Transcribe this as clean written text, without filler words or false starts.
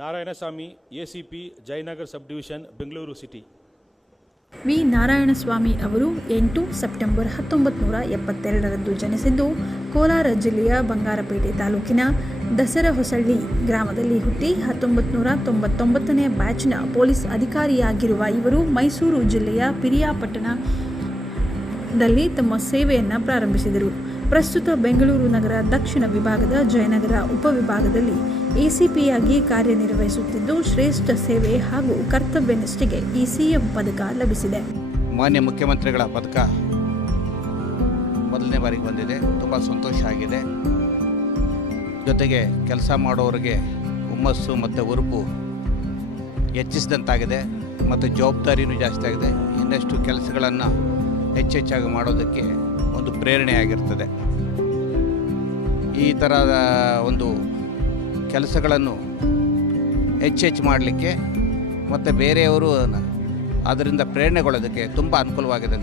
Narayanaswamy, ACP, Jayanagar sub division, Bengaluru city. V. Narayanaswamy ಅವರು 8 September 1972ರಂದು ಜನಿಸಿದ್ದು Kolar ಜಿಲ್ಲೆಯ ಬಂಗಾರಪೇಟೆ ತಾಲೂಕಿನ ದಸರಹೊಸಳ್ಳಿ ಗ್ರಾಮದಲ್ಲಿ ಹುಟ್ಟಿ 1999ನೇ ಬ್ಯಾಚ್ನ ಪೊಲೀಸ್ ಅಧಿಕಾರಿಯಾಗಿರುವ ಇವರು ಮೈಸೂರು ಜಿಲ್ಲೆಯ ಪಿರಿಯಾಪಟ್ಟಣದಲ್ಲಿ ತಮ್ಮ ಸೇವೆಯನ್ನು ಪ್ರಾರಂಭಿಸಿದರು. ಪ್ರಸ್ತುತ ಬೆಂಗಳೂರು ನಗರ ದಕ್ಷಿಣ ವಿಭಾಗದ ಜಯನಗರ ಉಪವಿಭಾಗದಲ್ಲಿ ಎಸಿಪಿಯಾಗಿ ಕಾರ್ಯನಿರ್ವಹಿಸುತ್ತಿದ್ದು ಶ್ರೇಷ್ಠ ಸೇವೆ ಹಾಗೂ ಕರ್ತವ್ಯ ನಿಷ್ಠೆಗೆ ಈ ಸಿಎಂ ಪದಕ ಲಭಿಸಿದೆ. ಮಾನ್ಯ ಮುಖ್ಯಮಂತ್ರಿಗಳ ಪದಕ ಮೊದಲನೇ ಬಾರಿಗೆ ಬಂದಿದೆ. ತುಂಬ ಸಂತೋಷ ಆಗಿದೆ. ಜೊತೆಗೆ ಕೆಲಸ ಮಾಡೋರಿಗೆ ಹುಮ್ಮಸ್ಸು ಮತ್ತು ಹುರುಪು ಹೆಚ್ಚಿಸಿದಂತಾಗಿದೆ ಮತ್ತು ಜವಾಬ್ದಾರಿಯೂ ಜಾಸ್ತಿ ಆಗಿದೆ. ಇನ್ನಷ್ಟು ಕೆಲಸಗಳನ್ನು ಹೆಚ್ಚೆಚ್ಚಾಗಿ ಮಾಡೋದಕ್ಕೆ ಒಂದು ಪ್ರೇರಣೆಯಾಗಿರ್ತದೆ. ಈ ಥರದ ಒಂದು ಕೆಲಸಗಳನ್ನು ಹೆಚ್ಚೆಚ್ಚು ಮಾಡಲಿಕ್ಕೆ ಮತ್ತು ಬೇರೆಯವರು ಅದರಿಂದ ಪ್ರೇರಣೆಗೊಳ್ಳೋದಕ್ಕೆ ತುಂಬ ಅನುಕೂಲವಾಗಿದೆ.